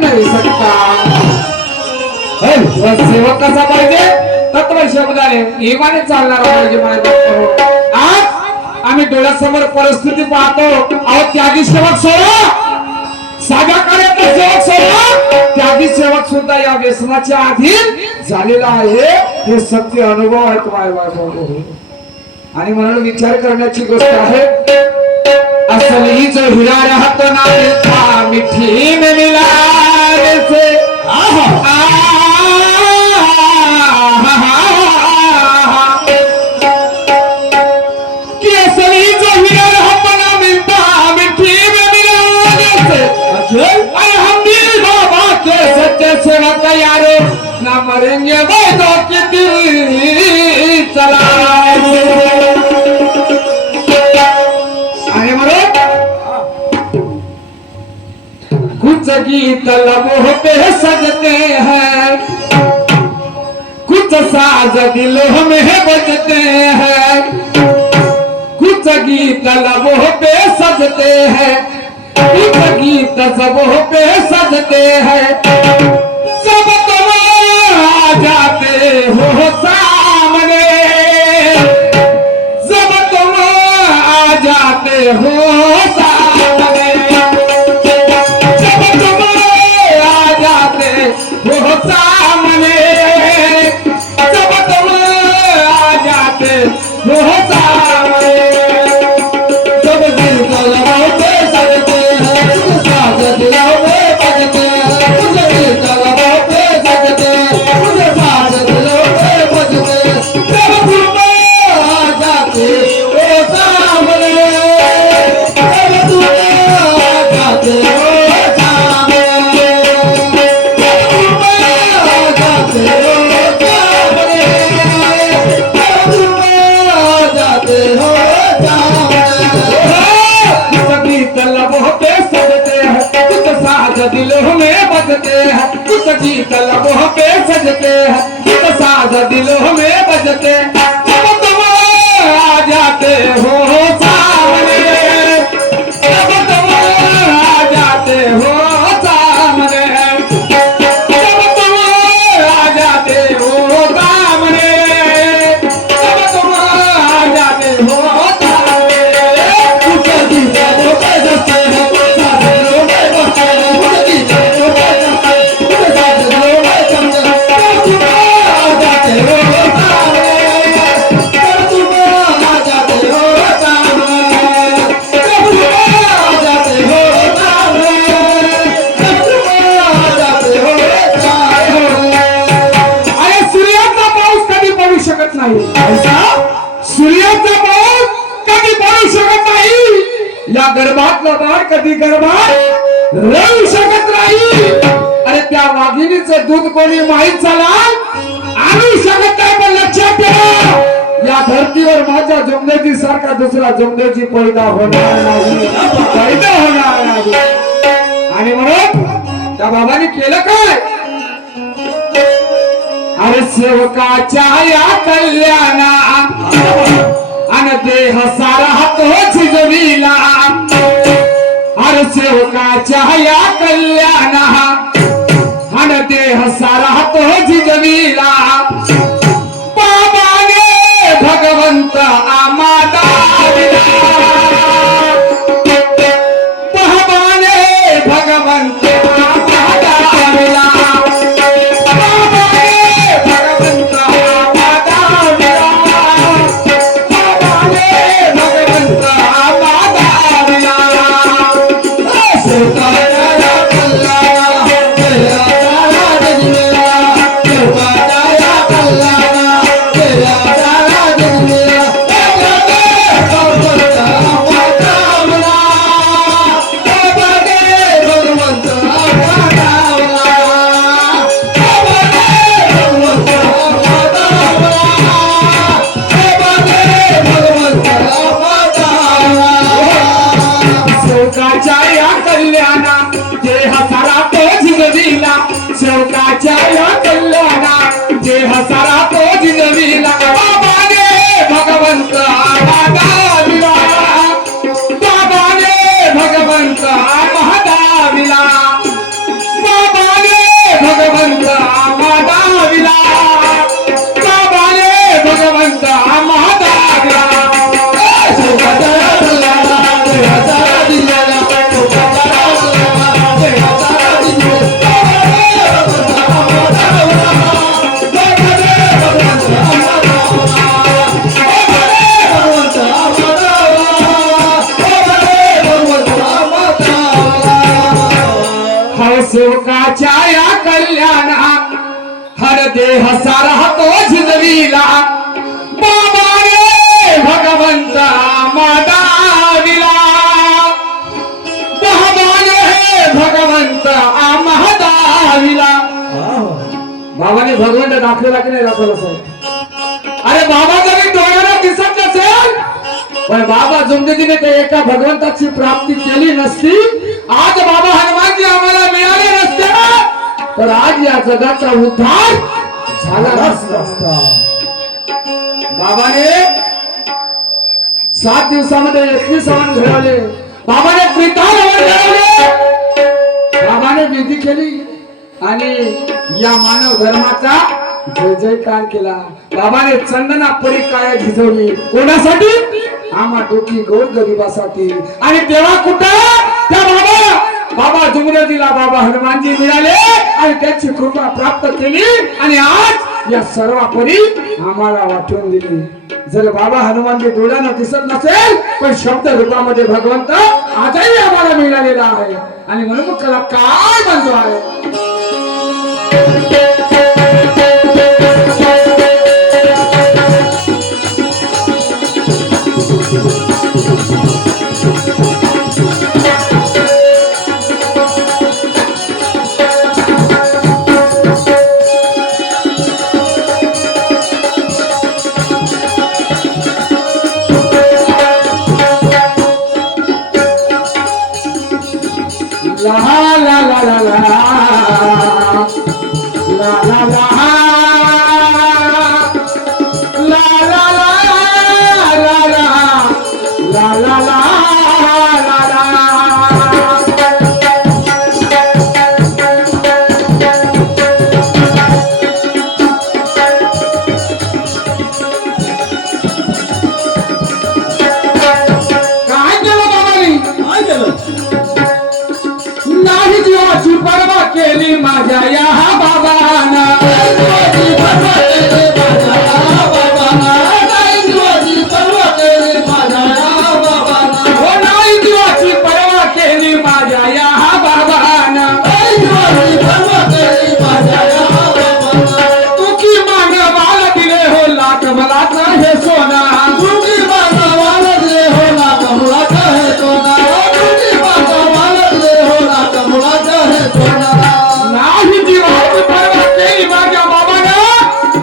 नाही सकता सेवक कसा पाहिजे? तत्व शब्दाने. इमाने चालणारा पाहिजे म्हणायचं आज आम्ही डोळ्यासमोर परिस्थिती पाहतो. अहो त्यागी सेवक सोडा. साध्या कार्यातला सेवक सोडा. त्यागी सेवक सुद्धा या व्यसनाच्या अधीन झालेला आहे. हे सत्य अनुभव आहे तुम्हाला आणि म्हणून विचार करण्याची गोष्ट आहे. असली जो हिरा राहतो ना मिठी मिला सेवक यारो ना मरेंगे कुछ गीत लबों पे सजते हैं। कुछ साज दिल में बजते हैं। कुछ गीत लबों पे सजते हैं। कुछ गीत सबों पे सजते हैं। सब तुम आ जाते हो सूर्याचा पाऊस कधी पडू शकत नाही. या गर्भातला बाळ कधी गर्भात राहू शकत नाही. अरे त्या वाघिणीच दूध कोणी माहीत झाला? आणू शकत नाही पण लक्षात ठेवा. या धर्तीवर माझ्या जमदेजी सारखा दुसरा जमदेजी पैदा होणार नाही. पैदा होणार नाही. आणि म्हणून त्या बाबाने केलं काय? अरे सेवकाच्या या कल्याणा. अन देह सारा तो झिजविला अरे सेवकाच्या या कल्याणा. अन देह सारा तो झिजविला सेवकाच्या या कल्याणा हर देह सारा तो झिजविला बाबा रे भगवंत मादाविला बाबाने हे भगवंत आम्हादाविला बाबाने भगवंत दाखवला की नाही दाखवला साहेब? अरे बाबा जरी डोळ्याला दिसत नसेल पण बाबा जिंदगीने ते एका भगवंताची प्राप्ती केली नसती. आज बाबा हनुमानजी आम्हाला मिळाले नसते तर आज या जगाचा उद्धार झाला बाबाने सात दिवसामध्ये एकवीस हवन घडवले. बाबाने घडवले. बाबाने विधी केली आणि या मानव धर्माचा जय जयकार केला. बाबाने चंदना परी काय झिजवली कोणासाठी? आम्हा डोकी गोर गरिबासाठी आणि तेव्हा कुठं? त्या बाबा. बाबा जुमरजीला बाबा हनुमानजी मिळाले. आणि त्याची कृपा प्राप्त केली आणि आज या सर्वापरी आम्हाला वाटून दिली. जर बाबा हनुमानजी डोळ्यानं दिसत नसेल पण शब्द रूपामध्ये भगवंत आजही आम्हाला मिळालेला आहे. आणि म्हणून मग काय म्हणतो आहे? la la la.